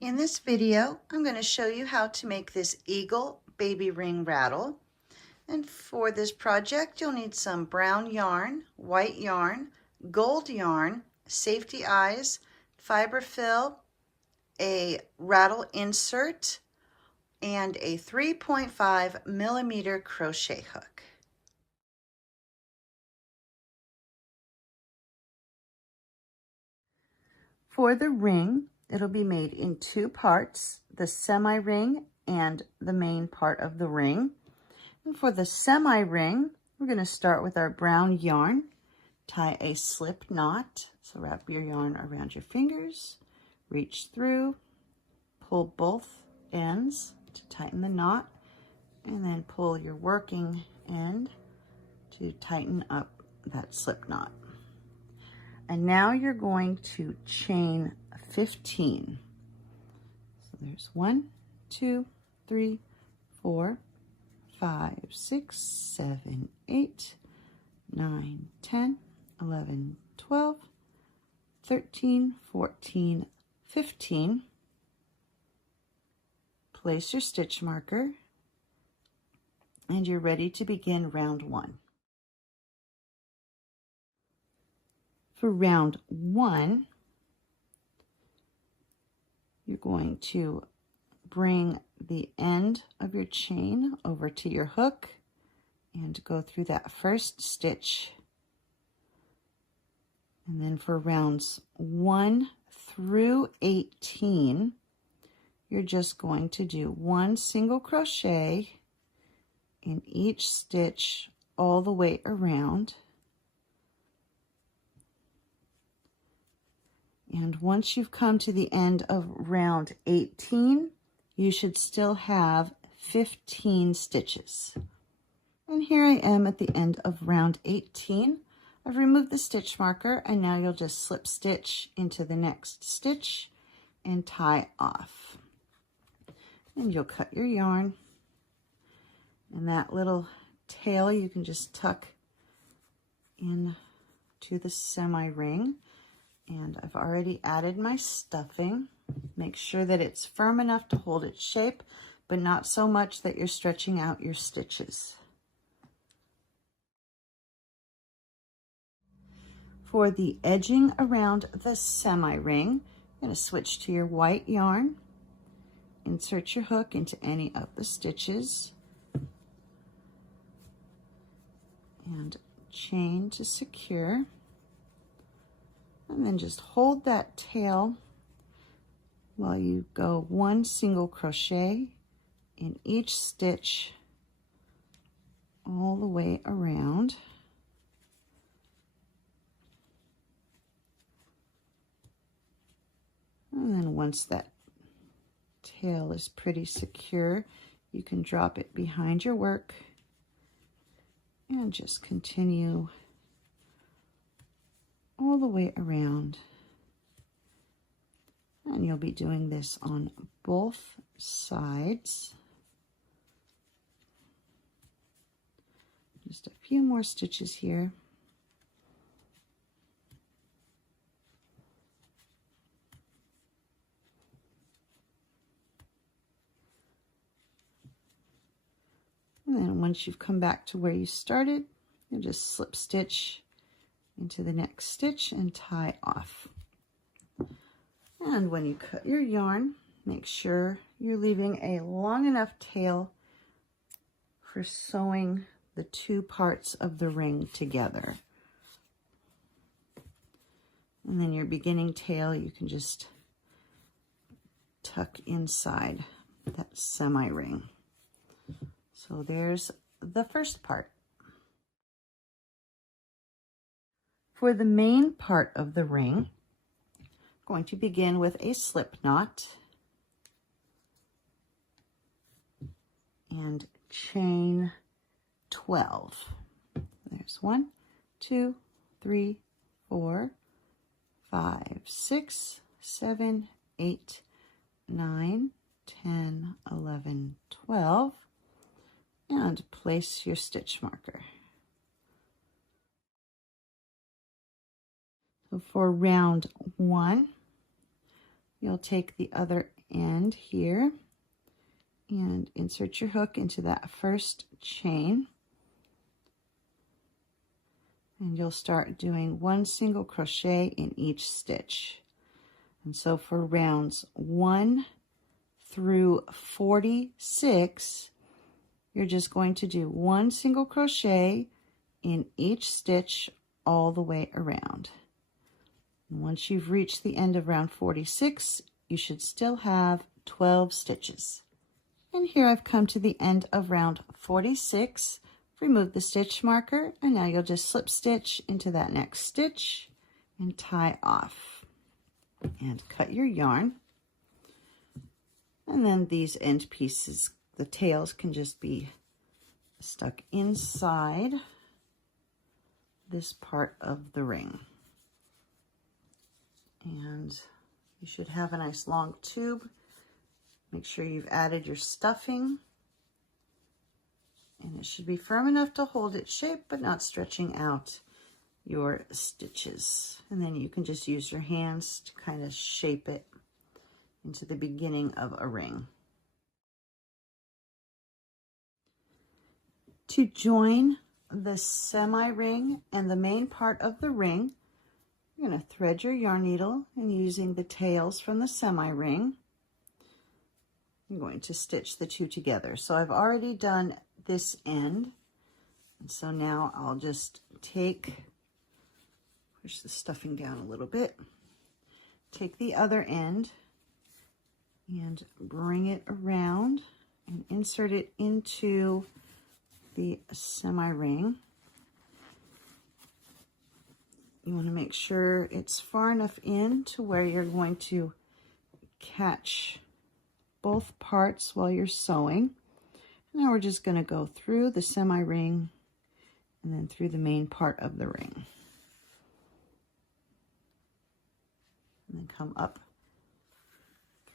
In this video, I'm going to show you how to make this eagle baby ring rattle. And for this project, you'll need some brown yarn, white yarn, gold yarn, safety eyes, fiber fill, a rattle insert, and a 3.5 millimeter crochet hook. For the ring, it'll be made in two parts, the semi-ring and the main part of the ring. And for the semi-ring, we're going to start with our brown yarn, tie a slip knot. So wrap your yarn around your fingers, reach through, pull both ends to tighten the knot, and then pull your working end to tighten up that slip knot. And now you're going to chain 15. So there's 1, 2, 3, 4, 5, 6, 7, 8, 9, 10, 11, 12, 13, 14, 15. Place your stitch marker, and you're ready to begin round 1. For round 1, you're going to bring the end of your chain over to your hook and go through that first stitch. And then for rounds 1 through 18, you're just going to do 1 single crochet in each stitch all the way around. And once you've come to the end of round 18, you should still have 15 stitches. And here I am at the end of round 18. I've removed the stitch marker, and now you'll just slip stitch into the next stitch and tie off. And you'll cut your yarn, and that little tail you can just tuck in to the semi-ring. And I've already added my stuffing. Make sure that it's firm enough to hold its shape, but not so much that you're stretching out your stitches. For the edging around the semi-ring, you're going to switch to your white yarn, insert your hook into any of the stitches, and chain to secure. And then just hold that tail while you go 1 single crochet in each stitch all the way around. And then once that tail is pretty secure, you can drop it behind your work and just continue all the way around. And you'll be doing this on both sides. Just a few more stitches here. And then once you've come back to where you started, you'll just slip stitch into the next stitch and tie off. And when you cut your yarn, make sure you're leaving a long enough tail for sewing the two parts of the ring together. And then your beginning tail, you can just tuck inside that semi-ring. So there's the first part. For the main part of the ring, I'm going to begin with a slip knot and chain 12. There's 1, 2, 3, 4, 5, 6, 7, 8, 9, 10, 11, 12, and place your stitch marker. So for round 1, you'll take the other end here and insert your hook into that first chain. And you'll start doing 1 single crochet in each stitch. And so for rounds 1 through 46, you're just going to do 1 single crochet in each stitch all the way around. And once you've reached the end of round 46, you should still have 12 stitches. And here I've come to the end of round 46. Remove the stitch marker, and now you'll just slip stitch into that next stitch and tie off. And cut your yarn. And then these end pieces, the tails, can just be stuck inside this part of the ring. And you should have a nice long tube. Make sure you've added your stuffing. And it should be firm enough to hold its shape, but not stretching out your stitches. And then you can just use your hands to kind of shape it into the beginning of a ring. To join the semi-ring and the main part of the ring, you're going to thread your yarn needle, and using the tails from the semi-ring, I'm going to stitch the two together. So I've already done this end, and so now I'll just push the stuffing down a little bit, take the other end and bring it around and insert it into the semi-ring. You want to make sure it's far enough in to where you're going to catch both parts while you're sewing. Now we're just going to go through the semi-ring and then through the main part of the ring. And then come up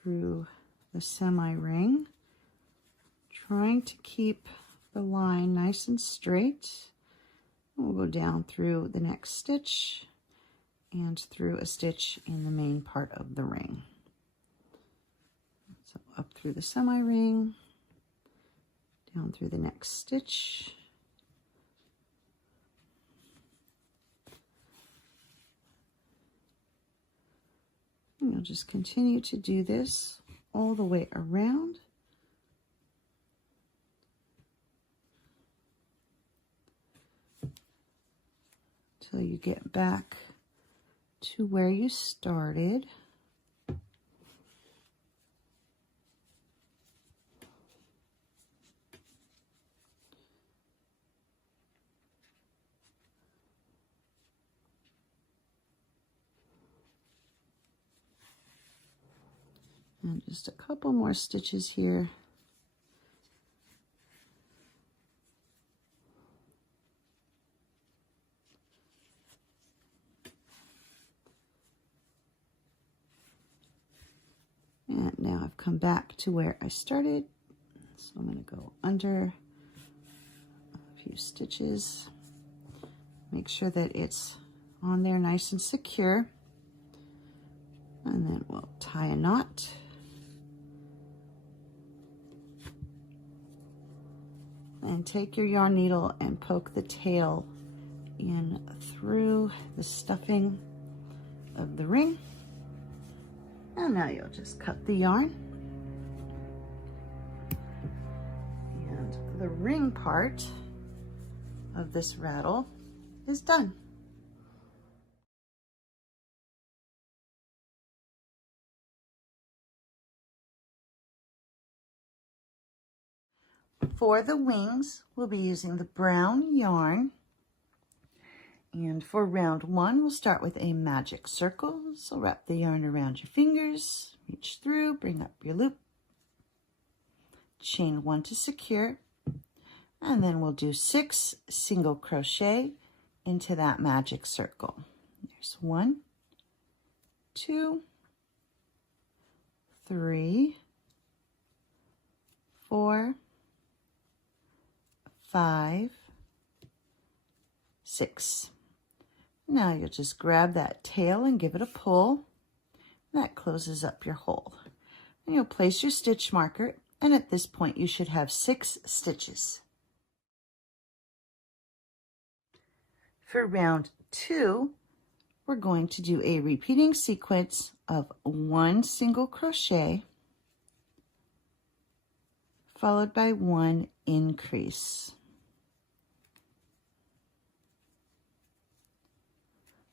through the semi-ring, trying to keep the line nice and straight. We'll go down through the next stitch and through a stitch in the main part of the ring. So up through the semi-ring, down through the next stitch, and you'll just continue to do this all the way around until you get back to where you started. And just a couple more stitches here. And now I've come back to where I started. So I'm going to go under a few stitches. Make sure that it's on there nice and secure. And then we'll tie a knot. And take your yarn needle and poke the tail in through the stuffing of the ring. And now you'll just cut the yarn. And the ring part of this rattle is done. For the wings, we'll be using the brown yarn. And for round 1, we'll start with a magic circle. So wrap the yarn around your fingers, reach through, bring up your loop, chain 1 to secure, and then we'll do 6 single crochet into that magic circle. There's 1, 2, 3, 4, 5, 6. Now you'll just grab that tail and give it a pull. That closes up your hole. And you'll place your stitch marker, and at this point you should have 6 stitches. For round 2, we're going to do a repeating sequence of 1 single crochet followed by 1 increase.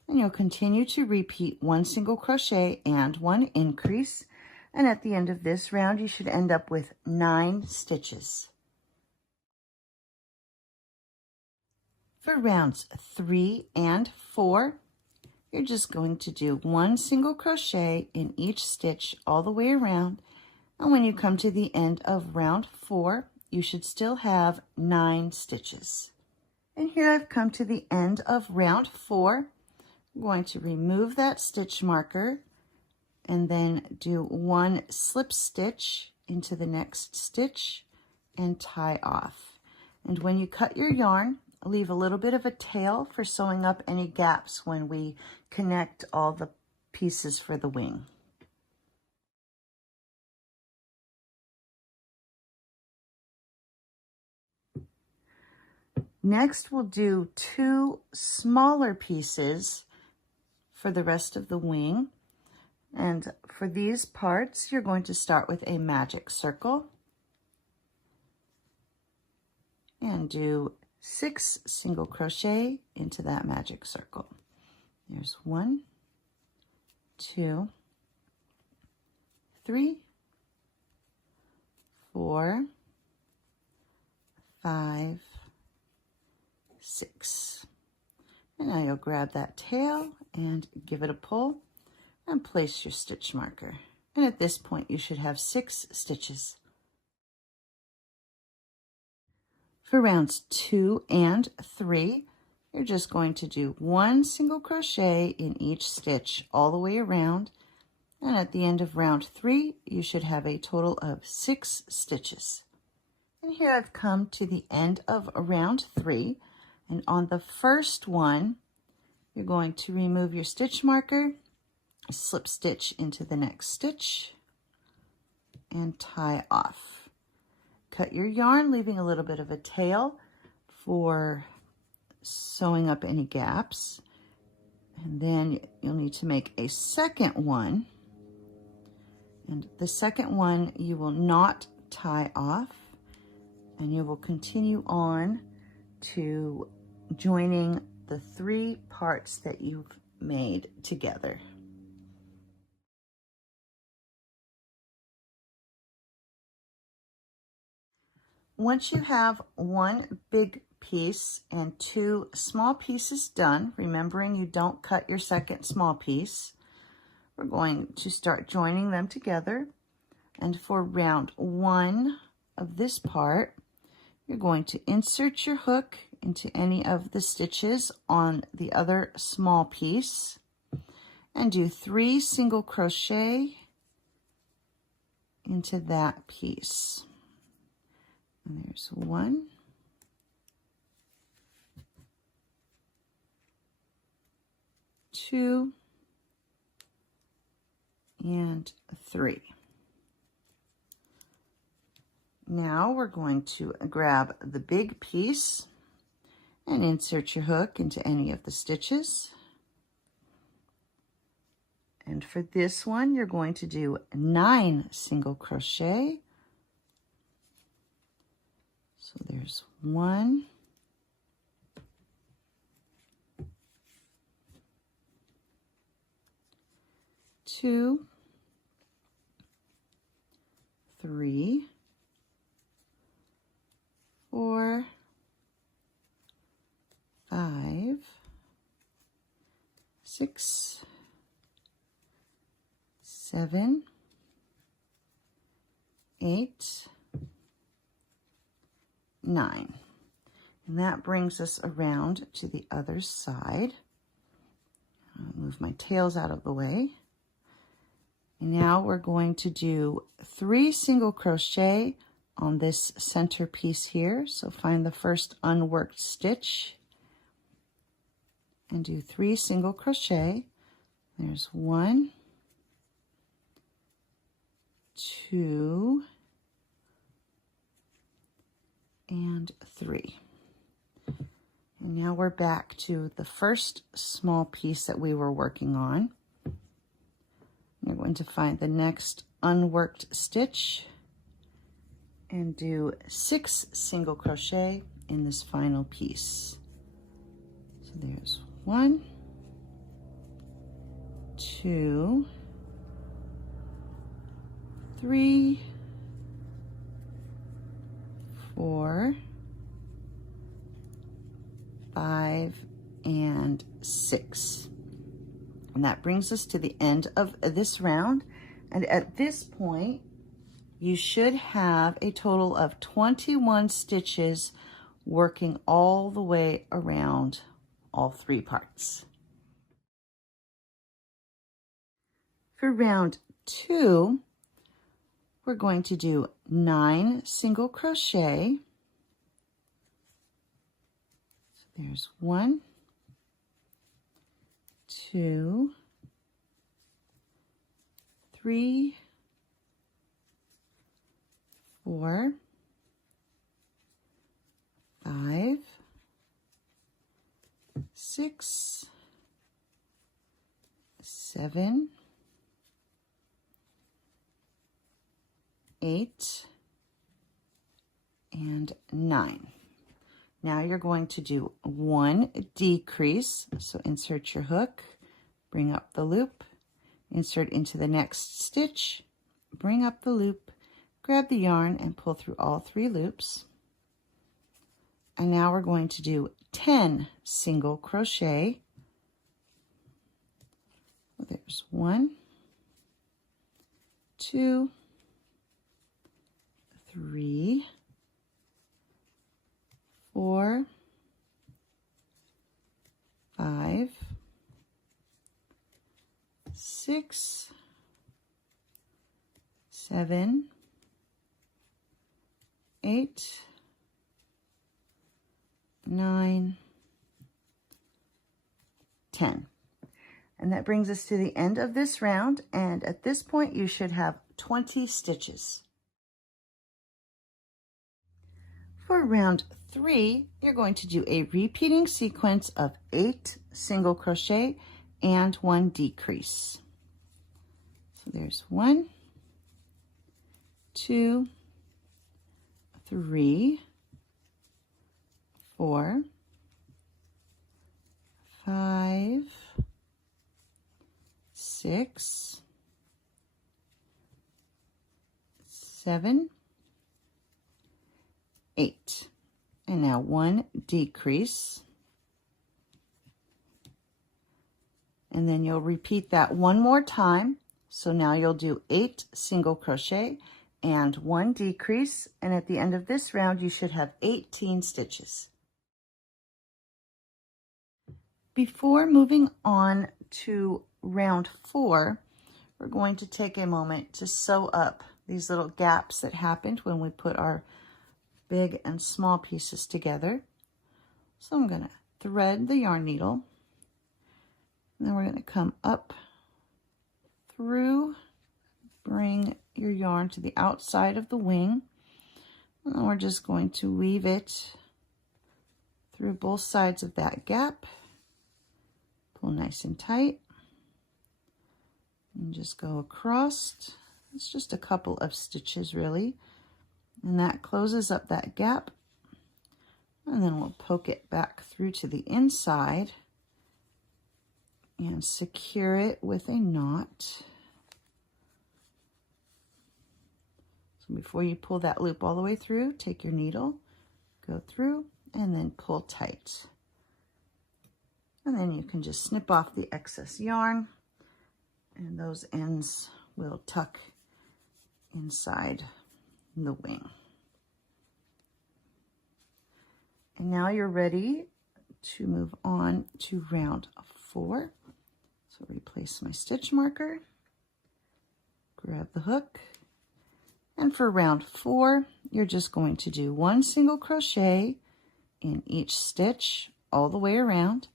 And you'll continue to repeat 1 single crochet and 1 increase, and at the end of this round you should end up with 9 stitches. For rounds 3 and 4, you're just going to do 1 single crochet in each stitch all the way around, and when you come to the end of round 4, you should still have 9 stitches. And here I've come to the end of round 4. I'm going to remove that stitch marker and then do 1 slip stitch into the next stitch and tie off. And when you cut your yarn, leave a little bit of a tail for sewing up any gaps when we connect all the pieces for the wing. Next, we'll do 2 smaller pieces for the rest of the wing. And for these parts, you're going to start with a magic circle and do 6 single crochet into that magic circle. There's 1, 2, 3, 4, 5, 6. And now you'll grab that tail and give it a pull and place your stitch marker. And at this point you should have 6 stitches. For rounds 2 and 3, you're just going to do 1 single crochet in each stitch all the way around, and at the end of round 3 you should have a total of 6 stitches. And here I've come to the end of round 3, and on the first one you're going to remove your stitch marker, slip stitch into the next stitch, and tie off. Cut your yarn, leaving a little bit of a tail for sewing up any gaps. And then you'll need to make a second one. And the second one you will not tie off, and you will continue on to joining the 3 parts that you've made together. Once you have 1 big piece and 2 small pieces done, remembering you don't cut your second small piece, we're going to start joining them together. And for round 1 of this part, you're going to insert your hook into any of the stitches on the other small piece and do 3 single crochet into that piece. And there's 1, 2, and 3. Now we're going to grab the big piece and insert your hook into any of the stitches. And for this one, you're going to do 9 single crochet. So there's 1, 2, 3, 4, 5, 6, 7, 8, 9. And that brings us around to the other side. I'll move my tails out of the way. And now we're going to do 3 single crochet on this center piece here. So find the first unworked stitch and do 3 single crochet. There's 1, 2, and 3. And now we're back to the first small piece that we were working on. You're going to find the next unworked stitch and do 6 single crochet in this final piece. So there's 1, 2, 3, 4, 5, and 6. And that brings us to the end of this round. And at this point, you should have a total of 21 stitches working all the way around all 3 parts. For round 2, we're going to do 9 single crochet. So there's 1, 2, 3, 4, 5, 6, 7, 8, and 9. Now you're going to do 1 decrease. So insert your hook, bring up the loop, insert into the next stitch, bring up the loop, grab the yarn and pull through all 3 loops. And now we're going to do 10 single crochet. There's 1, 2, 3, 4, 5, 6, 7, 8, 9, 10. And that brings us to the end of this round. And at this point, you should have 20 stitches. For round 3, you're going to do a repeating sequence of 8 single crochet and 1 decrease. So there's 1, 2, 3, 4, 5, 6, 7, 8. And now 1 decrease. And then you'll repeat that one more time. So now you'll do 8 single crochet and 1 decrease. And at the end of this round, you should have 18 stitches. Before moving on to round 4, we're going to take a moment to sew up these little gaps that happened when we put our big and small pieces together. So I'm going to thread the yarn needle, and then we're going to come up through, bring your yarn to the outside of the wing, and then we're just going to weave it through both sides of that gap. Pull nice and tight, and just go across. It's just a couple of stitches really, and that closes up that gap. And then we'll poke it back through to the inside and secure it with a knot. So before you pull that loop all the way through, take your needle, go through, and then pull tight. And then you can just snip off the excess yarn, and those ends will tuck inside the wing. And now you're ready to move on to round 4. So replace my stitch marker, grab the hook, and for round 4, you're just going to do 1 single crochet in each stitch all the way around.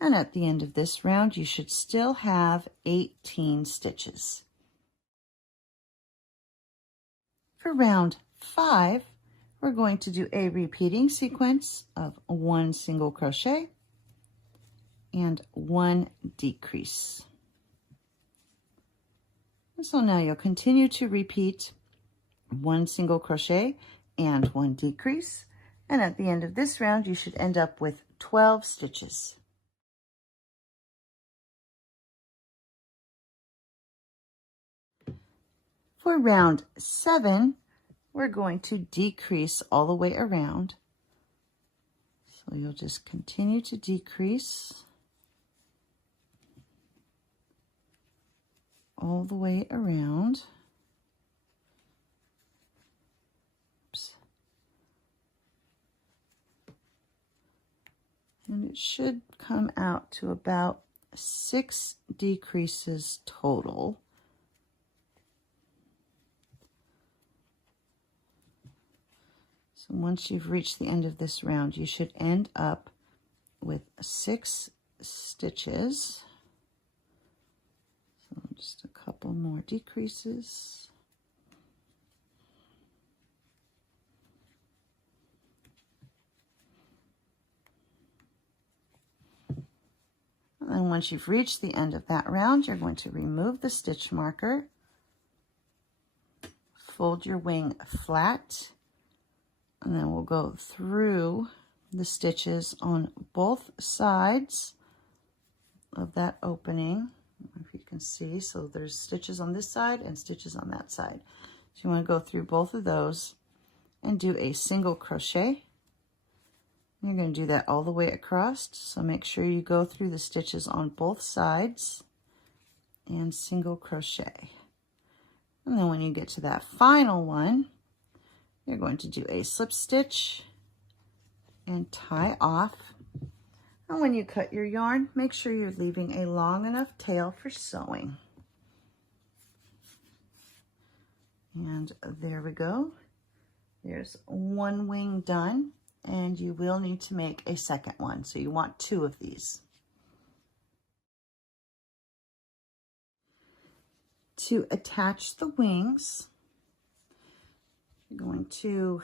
And at the end of this round, you should still have 18 stitches. For round 5, we're going to do a repeating sequence of 1 single crochet and 1 decrease. So now you'll continue to repeat 1 single crochet and 1 decrease, and at the end of this round you should end up with 12 stitches. For round 7, we're going to decrease all the way around. So you'll just continue to decrease all the way around. Oops. And it should come out to about 6 decreases total. So once you've reached the end of this round, you should end up with 6 stitches. So just a couple more decreases. And then once you've reached the end of that round, you're going to remove the stitch marker, fold your wing flat, and then we'll go through the stitches on both sides of that opening. I don't know if you can see, so there's stitches on this side and stitches on that side. So you want to go through both of those and do a single crochet. You're going to do that all the way across, so make sure you go through the stitches on both sides and single crochet. And then when you get to that final one, you're going to do a slip stitch and tie off. And when you cut your yarn, make sure you're leaving a long enough tail for sewing. And there we go. There's one wing done, and you will need to make a second one. So you want 2 of these. To attach the wings, you're going to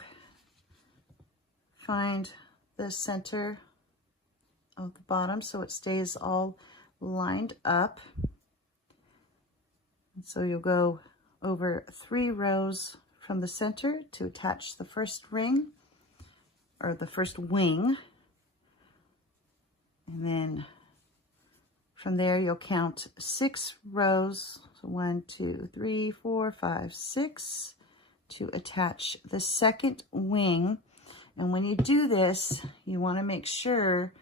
find the center of the bottom so it stays all lined up. And so you'll go over 3 rows from the center to attach the first ring, or the first wing. And then from there you'll count 6 rows, so 1, 2, 3, 4, 5, 6, to attach the second wing. And when you do this, you want to make sure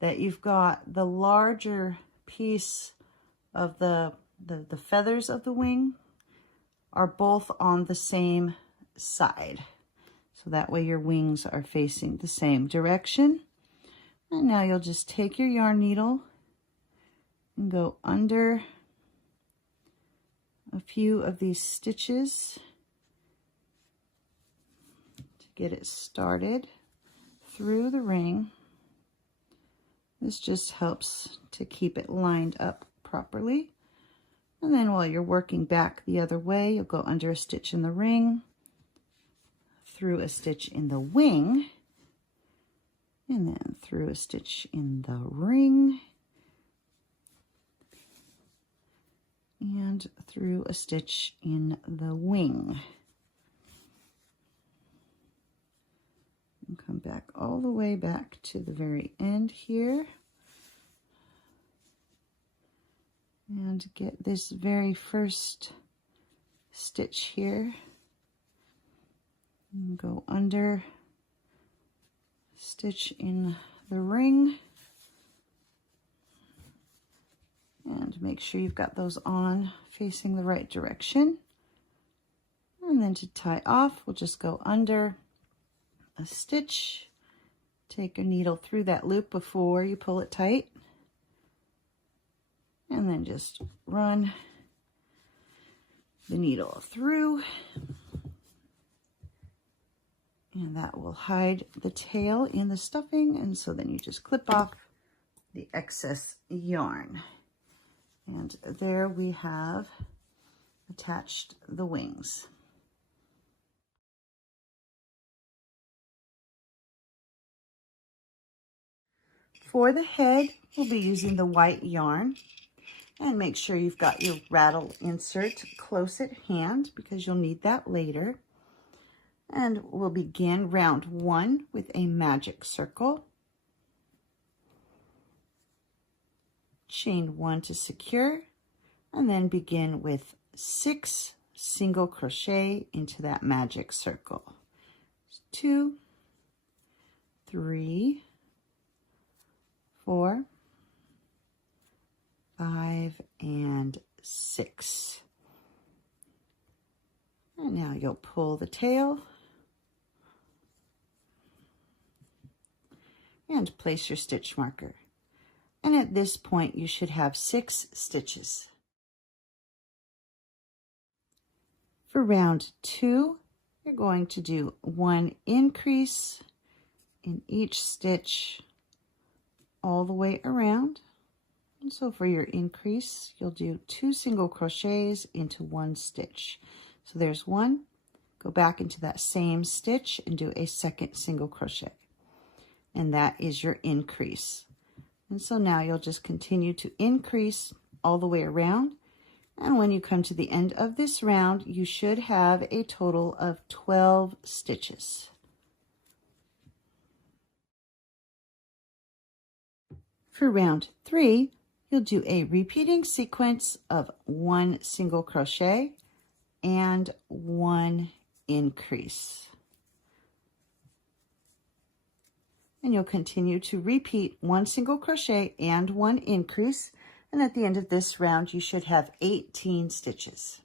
that you've got the larger piece of the feathers of the wing are both on the same side. So that way your wings are facing the same direction. And now you'll just take your yarn needle and go under a few of these stitches to get it started through the ring. This just helps to keep it lined up properly. And then while you're working back the other way, you'll go under a stitch in the ring, through a stitch in the wing, and then through a stitch in the ring, and through a stitch in the wing. And come back all the way back to the very end here. And get this very first stitch here. And go under, stitch in the ring. And make sure you've got those on facing the right direction. And then to tie off, we'll just go under a stitch, take a needle through that loop before you pull it tight, and then just run the needle through, and that will hide the tail in the stuffing. And so then you just clip off the excess yarn. And there we have attached the wings. For the head, we'll be using the white yarn. And make sure you've got your rattle insert close at hand because you'll need that later. And we'll begin round 1 with a magic circle. Chain 1 to secure, and then begin with 6 single crochet into that magic circle. 2, 3, 4, 5, and 6. And now you'll pull the tail and place your stitch marker. And at this point, you should have 6 stitches. For round 2, you're going to do 1 increase in each stitch all the way around. And so for your increase, you'll do 2 single crochets into 1 stitch. So there's 1, go back into that same stitch and do a second single crochet. And that is your increase. And so now you'll just continue to increase all the way around. And when you come to the end of this round, you should have a total of 12 stitches. For round 3, you'll do a repeating sequence of 1 single crochet and 1 increase. And you'll continue to repeat 1 single crochet and 1 increase. And at the end of this round, you should have 18 stitches.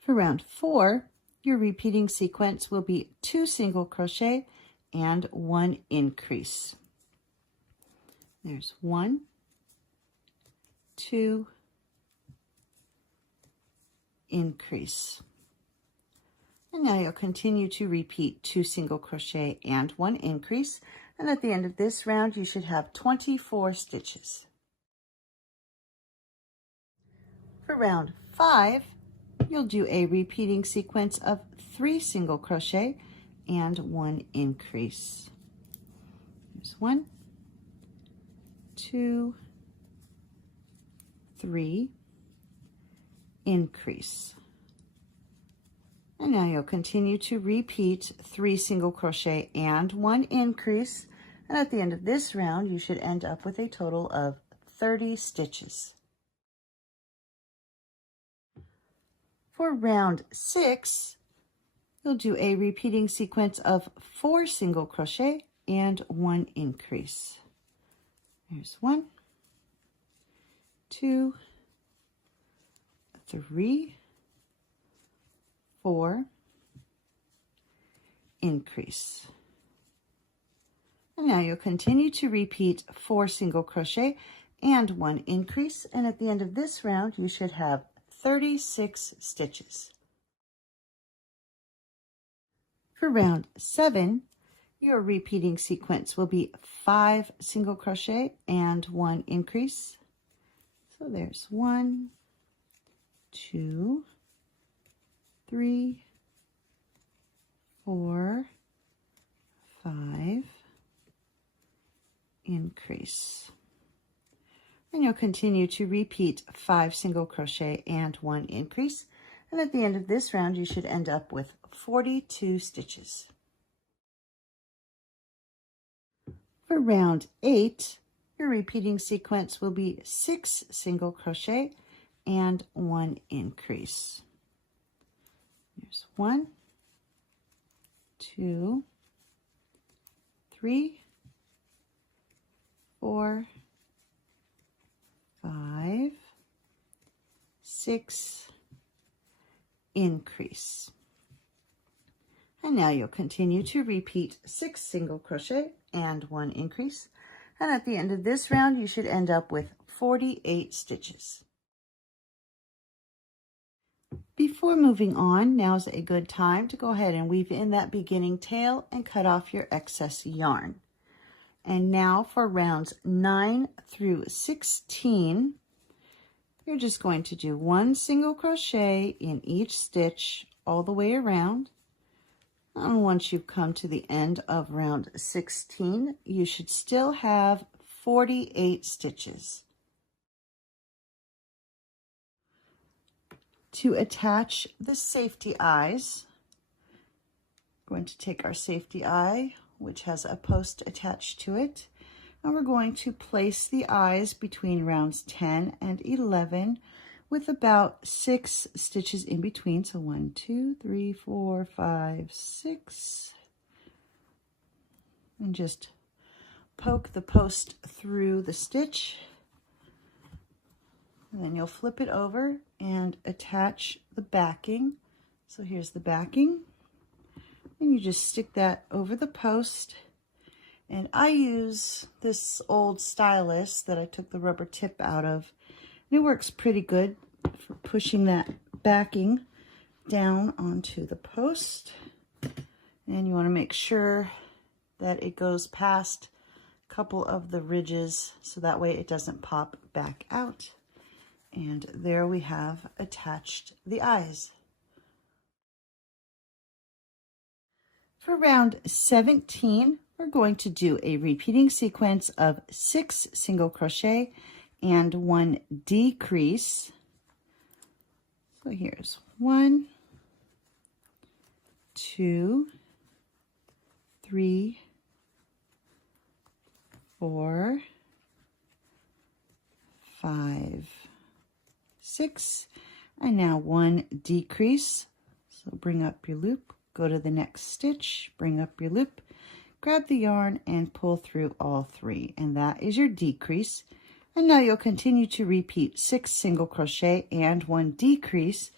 For round 4, your repeating sequence will be 2 single crochet and 1 increase. There's 1, 2, increase. And now you'll continue to repeat 2 single crochet and 1 increase. And at the end of this round, you should have 24 stitches. For round 5, you'll do a repeating sequence of 3 single crochet and 1 increase. There's 1, 2, 3, increase. And now you'll continue to repeat 3 single crochet and 1 increase. And at the end of this round, you should end up with a total of 30 stitches. For round 6, you'll do a repeating sequence of 4 single crochet and 1 increase. There's 1, 2, 3, 4, increase. And now you'll continue to repeat 4 single crochet and 1 increase. And at the end of this round, you should have 36 stitches. For round 7, your repeating sequence will be 5 single crochet and 1 increase. So there's 1, 2, 3, 4, 5, increase. And you'll continue to repeat 5 single crochet and 1 increase. And at the end of this round, you should end up with 42 stitches. For round 8, your repeating sequence will be 6 single crochet and 1 increase. There's 1, 2, 3, 4, 5, 6, increase. And now you'll continue to repeat 6 single crochet and 1 increase. And at the end of this round, you should end up with 48 stitches. Before moving on, now's a good time to go ahead and weave in that beginning tail and cut off your excess yarn. And now for rounds 9 through 16, you're just going to do 1 single crochet in each stitch all the way around. And once you've come to the end of round 16, you should still have 48 stitches. To attach the safety eyes, we're going to take our safety eye, which has a post attached to it, and we're going to place the eyes between rounds 10 and 11 with about 6 stitches in between. So 1, 2, 3, 4, 5, 6. And just poke the post through the stitch. And then you'll flip it over and attach the backing. So here's the backing. And you just stick that over the post. And I use this old stylus that I took the rubber tip out of. And it works pretty good for pushing that backing down onto the post. And you want to make sure that it goes past a couple of the ridges so that way it doesn't pop back out. And there we have attached the eyes. For round 17, we're going to do a repeating sequence of 6 single crochet and 1 decrease. So here's 1, 2, 3, 4, 5, 6, and now 1 decrease. So bring up your loop, go to the next stitch, bring up your loop, grab the yarn and pull through all 3, and that is your decrease. And now you'll continue to repeat 6 single crochet and 1 decrease,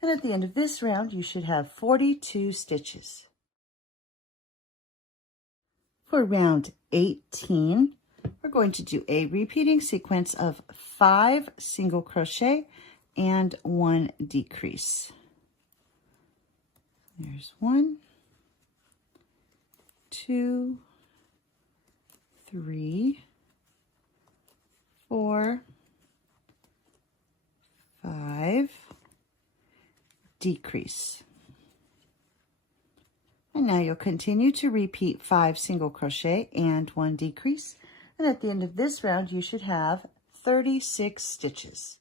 and at the end of this round you should have 42 stitches. For round 18, we're going to do a repeating sequence of 5 single crochet and 1 decrease. There's 1, 2, 3, 4, 5, decrease. And now you'll continue to repeat 5 single crochet and 1 decrease. And at the end of this round, you should have 36 stitches.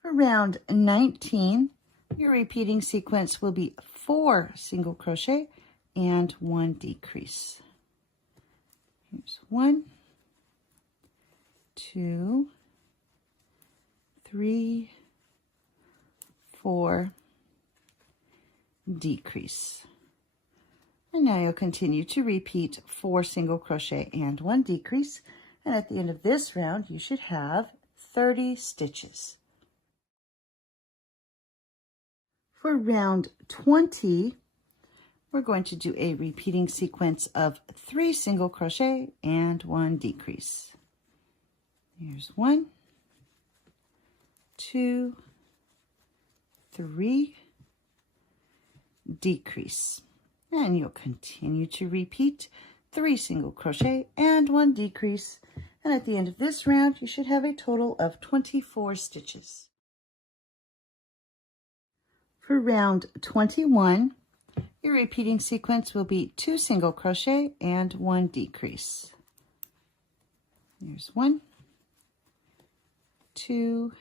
For round 19, your repeating sequence will be 4 single crochet and 1 decrease. Here's 1, 2, 3, 4, decrease. And now you'll continue to repeat 4 single crochet and 1 decrease, and at the end of this round you should have 30 stitches. For round 20, we're going to do a repeating sequence of 3 single crochet and 1 decrease. Here's 1, 2, 3, decrease. And you'll continue to repeat 3 single crochet and 1 decrease. And at the end of this round, you should have a total of 24 stitches. For round 21, your repeating sequence will be 2 single crochet and 1 decrease. Here's 1, 2,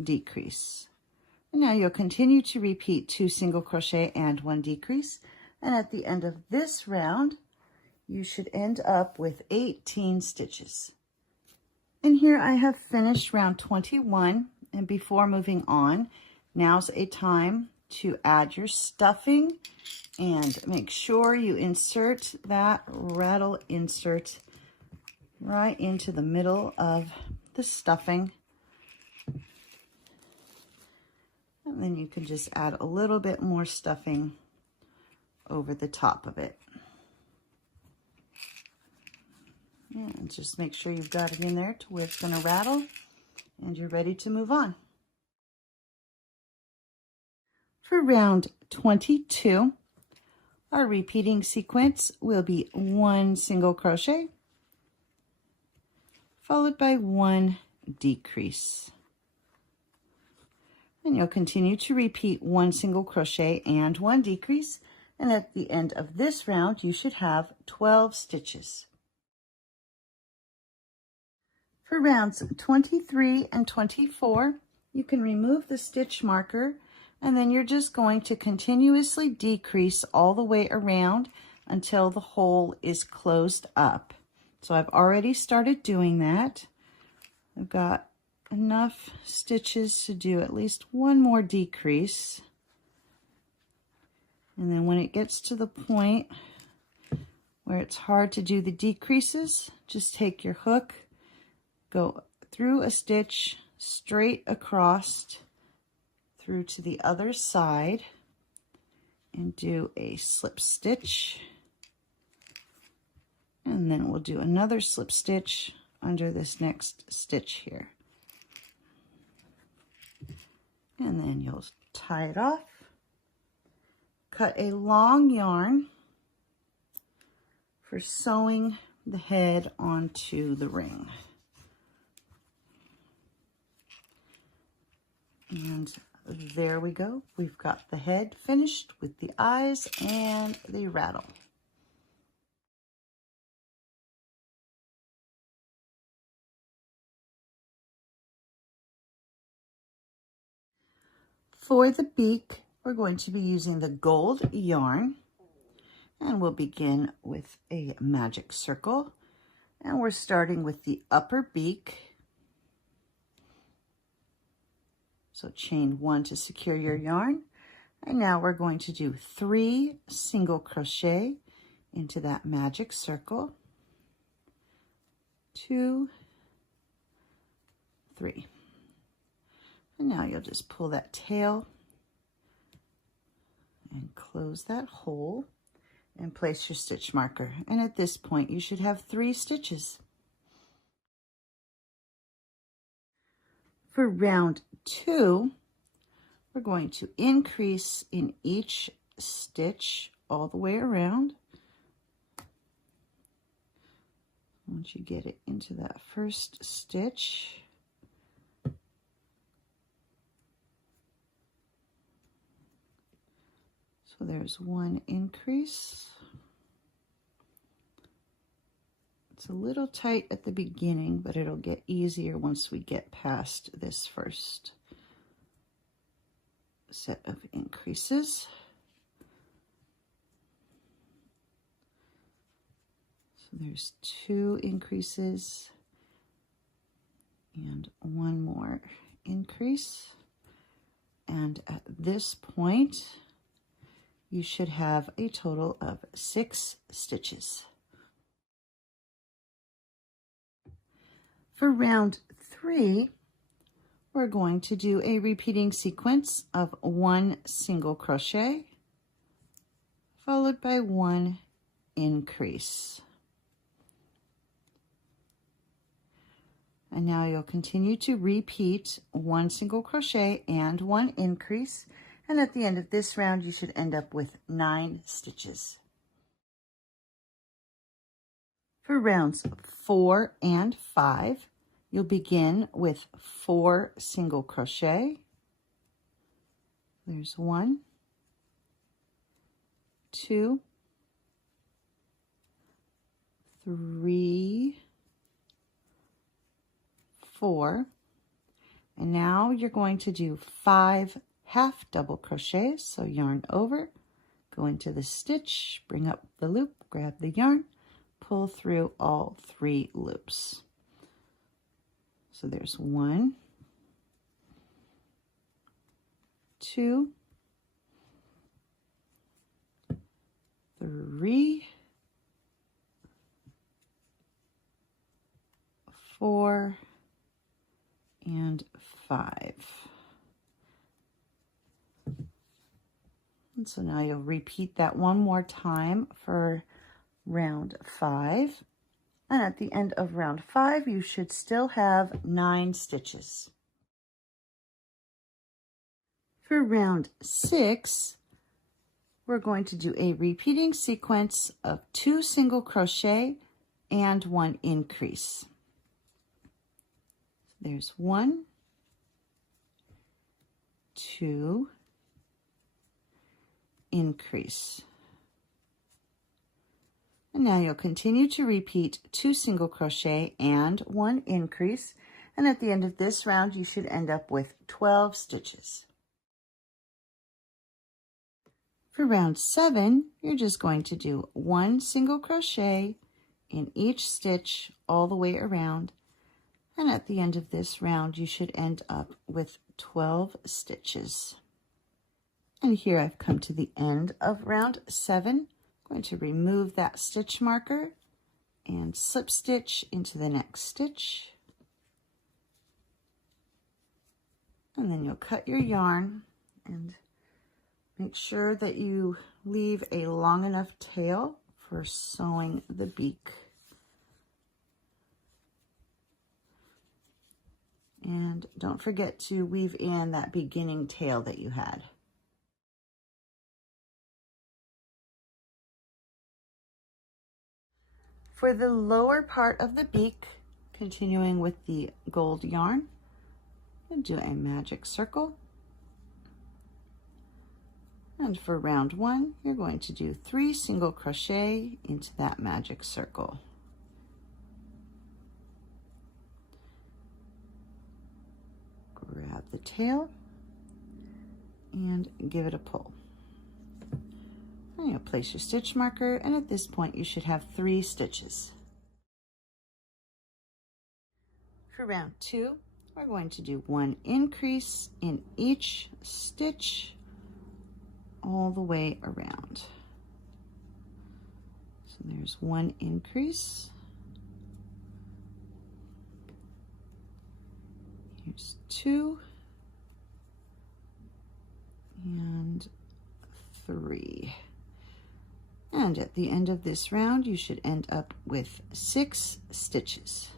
decrease. And now you'll continue to repeat 2 single crochet and 1 decrease. And at the end of this round, you should end up with 18 stitches. And here I have finished round 21. And before moving on, now's a time to add your stuffing, and make sure you insert that rattle insert right into the middle of the stuffing. And then you can just add a little bit more stuffing over the top of it. And just make sure you've got it in there to where it's going to rattle, and you're ready to move on. For round 22, our repeating sequence will be 1 single crochet, followed by 1 decrease. And you'll continue to repeat 1 single crochet and 1 decrease. And at the end of this round, you should have 12 stitches. For rounds 23 and 24, you can remove the stitch marker, and then you're just going to continuously decrease all the way around until the hole is closed up. So I've already started doing that. I've got enough stitches to do at least 1 more decrease. And then when it gets to the point where it's hard to do the decreases, just take your hook, go through a stitch, straight across through to the other side, and do a slip stitch. And then we'll do another slip stitch under this next stitch here. And then you'll tie it off. Cut a long yarn for sewing the head onto the ring. And there we go. We've got the head finished with the eyes and the rattle. For the beak, we're going to be using the gold yarn, and we'll begin with a magic circle, and we're starting with the upper beak. So chain 1 to secure your yarn, and now we're going to do 3 single crochet into that magic circle, 2, 3. And now you'll just pull that tail and close that hole and place your stitch marker. And at this point, you should have 3 stitches. For round 2, we're going to increase in each stitch all the way around. Once you get it into that first stitch, so there's 1 increase. It's a little tight at the beginning, but it'll get easier once we get past this first set of increases. So there's 2 increases and 1 more increase. And at this point, you should have a total of 6 stitches. For round 3, we're going to do a repeating sequence of 1 single crochet followed by 1 increase. And now you'll continue to repeat 1 single crochet and 1 increase, and at the end of this round you should end up with 9 stitches. For rounds 4 and 5, you'll begin with 4 single crochet. There's 1, 2, 3, 4, and now you're going to do 5 half double crochets. So yarn over, go into the stitch, bring up the loop, grab the yarn, pull through all 3 loops. So there's 1, 2, 3, 4, and 5. And so now you'll repeat that 1 more time for round 5. And at the end of round 5, you should still have 9 stitches. For round 6, we're going to do a repeating sequence of 2 single crochet and 1 increase. There's 1, 2 increase. And now you'll continue to repeat 2 single crochet and 1 increase, and at the end of this round you should end up with 12 stitches. For round 7, you're just going to do 1 single crochet in each stitch all the way around, and at the end of this round you should end up with 12 stitches. And here I've come to the end of round 7. I'm going to remove that stitch marker and slip stitch into the next stitch, and then you'll cut your yarn and make sure that you leave a long enough tail for sewing the beak. And don't forget to weave in that beginning tail that you had. For the lower part of the beak, continuing with the gold yarn, and do a magic circle. And for round 1, you're going to do 3 single crochet into that magic circle. Grab the tail and give it a pull. And you'll place your stitch marker, and at this point you should have 3 stitches. For round 2, we're going to do 1 increase in each stitch all the way around. So there's 1 increase. Here's 2 and 3. And at the end of this round, you should end up with 6 stitches.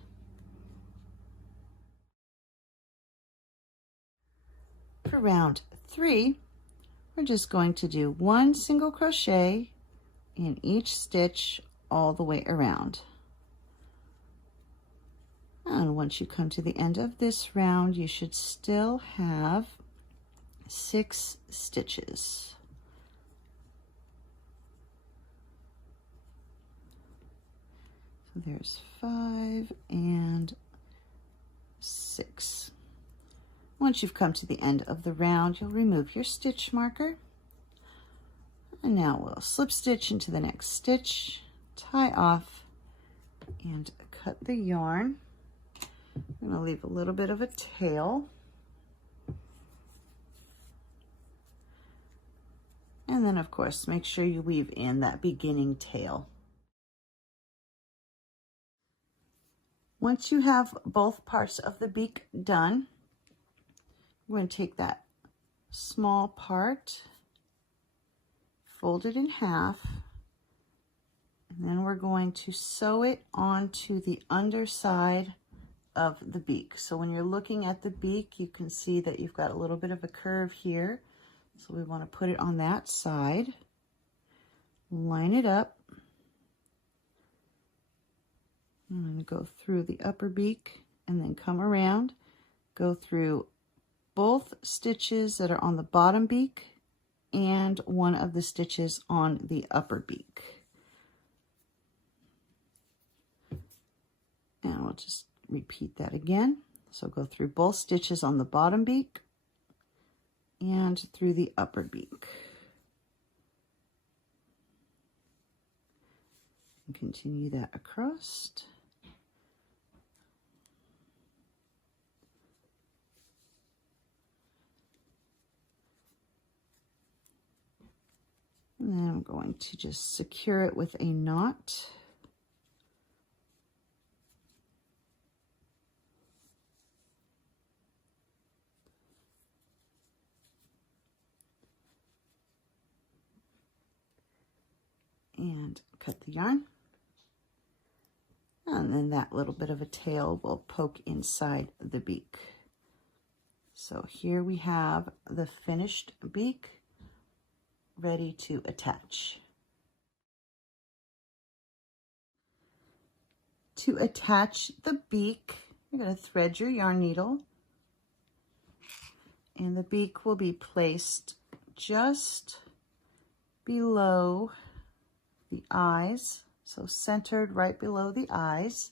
For round 3, we're just going to do 1 single crochet in each stitch all the way around. And once you come to the end of this round, you should still have 6 stitches. So there's 5 and 6. Once you've come to the end of the round, you'll remove your stitch marker. And now we'll slip stitch into the next stitch, tie off, and cut the yarn. I'm going to leave a little bit of a tail. And then, of course, make sure you weave in that beginning tail. Once you have both parts of the beak done, we're going to take that small part, fold it in half, and then we're going to sew it onto the underside of the beak. So when you're looking at the beak, you can see that you've got a little bit of a curve here. So we want to put it on that side, line it up, I'm going to go through the upper beak and then come around, go through both stitches that are on the bottom beak and one of the stitches on the upper beak. And we'll just repeat that again. So go through both stitches on the bottom beak and through the upper beak. And continue that across. And then I'm going to just secure it with a knot. And cut the yarn. And then that little bit of a tail will poke inside the beak. So here we have the finished beak ready to attach. To attach the beak, you're going to thread your yarn needle And the beak will be placed just below the eyes, so centered right below the eyes.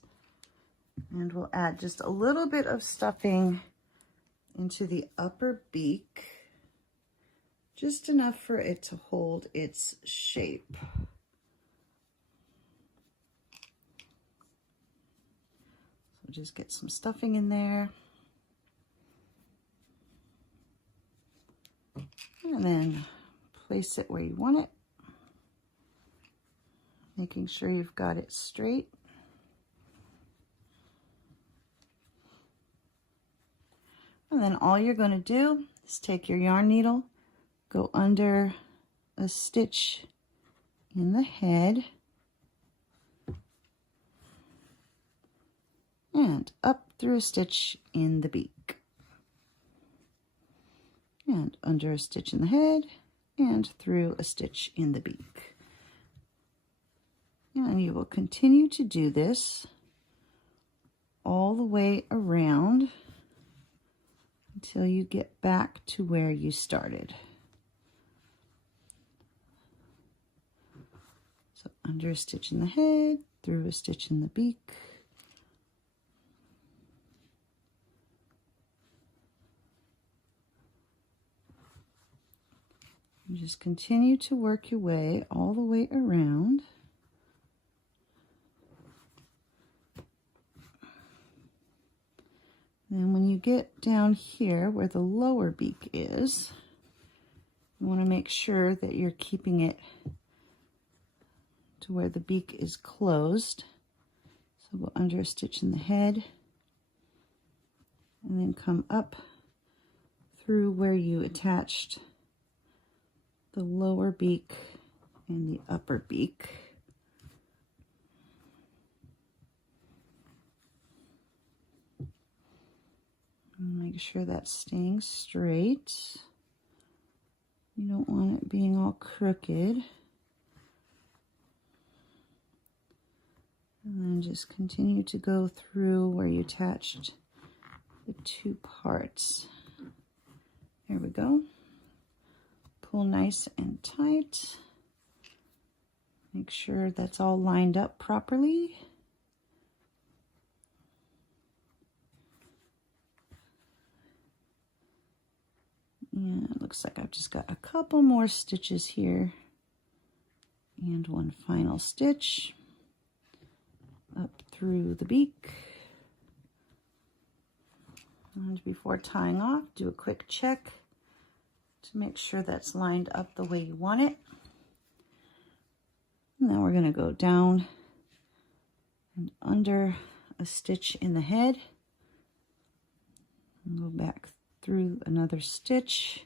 And we'll add just a little bit of stuffing into the upper beak, just enough for it to hold its shape. So just get some stuffing in there. And then place it where you want it, making sure you've got it straight. And then all you're going to do is take your yarn needle, go under a stitch in the head, and up through a stitch in the beak, and under a stitch in the head, and through a stitch in the beak. And you will continue to do this all the way around until you get back to where you started. So under a stitch in the head, through a stitch in the beak, and just continue to work your way all the way around. And when you get down here where the lower beak is, you want to make sure that you're keeping it to where the beak is closed. So go under a stitch in the head, and then come up through where you attached the lower beak and the upper beak. Make sure that's staying straight. You don't want it being all crooked. And then just continue to go through where you attached the two parts. There we go. Pull nice and tight. Make sure that's all lined up properly. And it looks like I've just got a couple more stitches here and one final stitch up through the beak. And before tying off, do a quick check to make sure that's lined up the way you want it. Now we're going to go down and under a stitch in the head and go back through another stitch,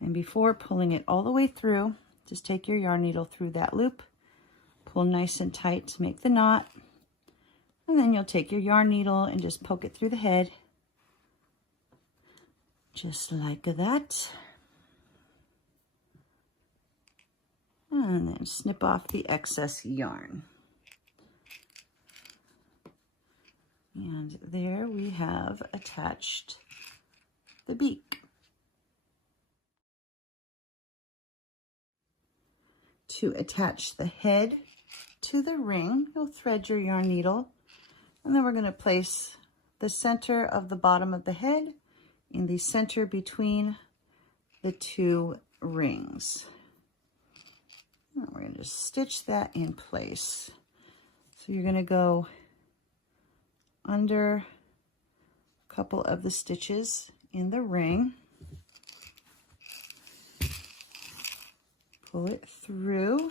and before pulling it all the way through, just take your yarn needle through that loop, pull nice and tight to make the knot, and then you'll take your yarn needle and just poke it through the head, just like that, and then snip off the excess yarn. And there we have attached the beak. To attach the head to the ring, you'll thread your yarn needle, and then we're going to place the center of the bottom of the head in the center between the two rings. And we're going to just stitch that in place. So you're going to go under a couple of the stitches in the ring, pull it through,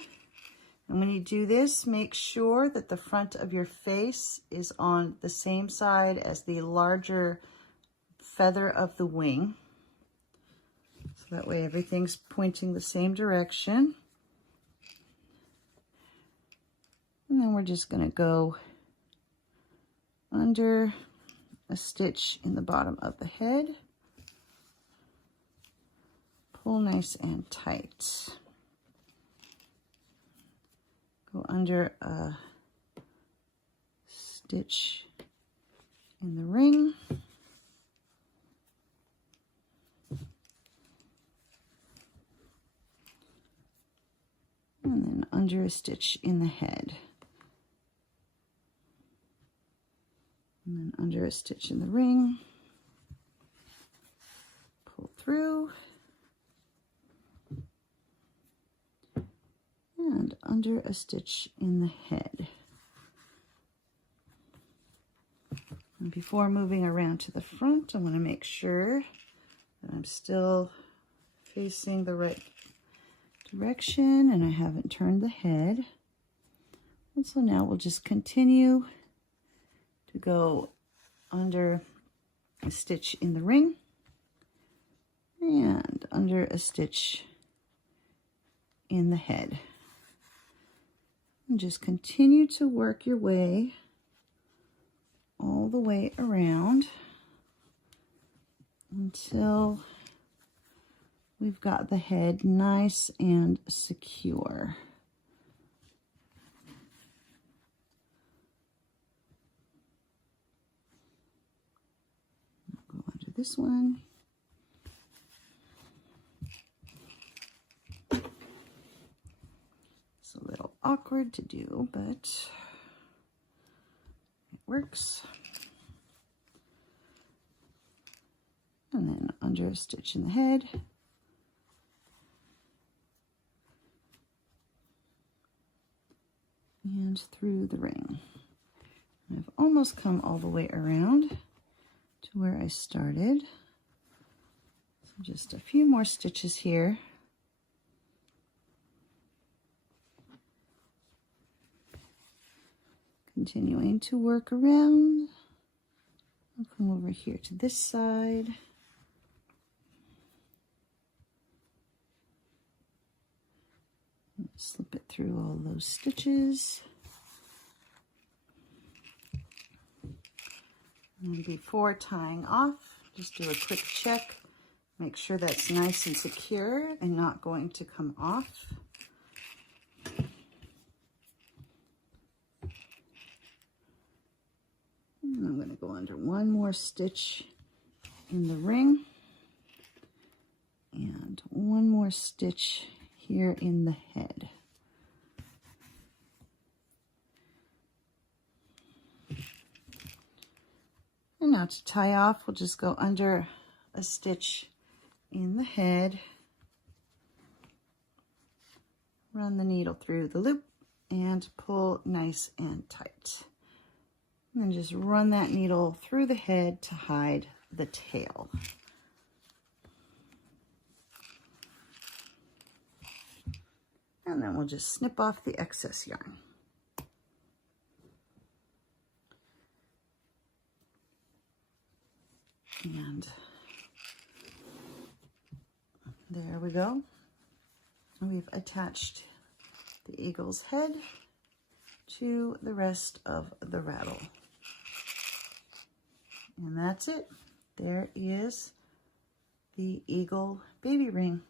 and when you do this, make sure that the front of your face is on the same side as the larger feather of the wing, so that way everything's pointing the same direction. And then we're just going to go under a stitch in the bottom of the head, pull nice and tight, go under a stitch in the ring, under a stitch in the head. And then under a stitch in the ring. Pull through. And under a stitch in the head. And before moving around to the front, I want to make sure that I'm still facing the right direction and I haven't turned the head. And so now we'll just continue to go under a stitch in the ring and under a stitch in the head. And just continue to work your way all the way around until we've got the head nice and secure. I'll go under this one. It's a little awkward to do, but it works. And then under a stitch in the head. And through the ring. I've almost come all the way around to where I started. So just a few more stitches here. Continuing to work around. I'll come over here to this side. Slip it through all those stitches. And before tying off, just do a quick check. Make sure that's nice and secure and not going to come off. And I'm going to go under one more stitch in the ring and one more stitch here in the head. And now to tie off, we'll just go under a stitch in the head, run the needle through the loop, and pull nice and tight. And then just run that needle through the head to hide the tail. And then we'll just snip off the excess yarn. And there we go. We've attached the eagle's head to the rest of the rattle. And that's it. There is the eagle baby ring.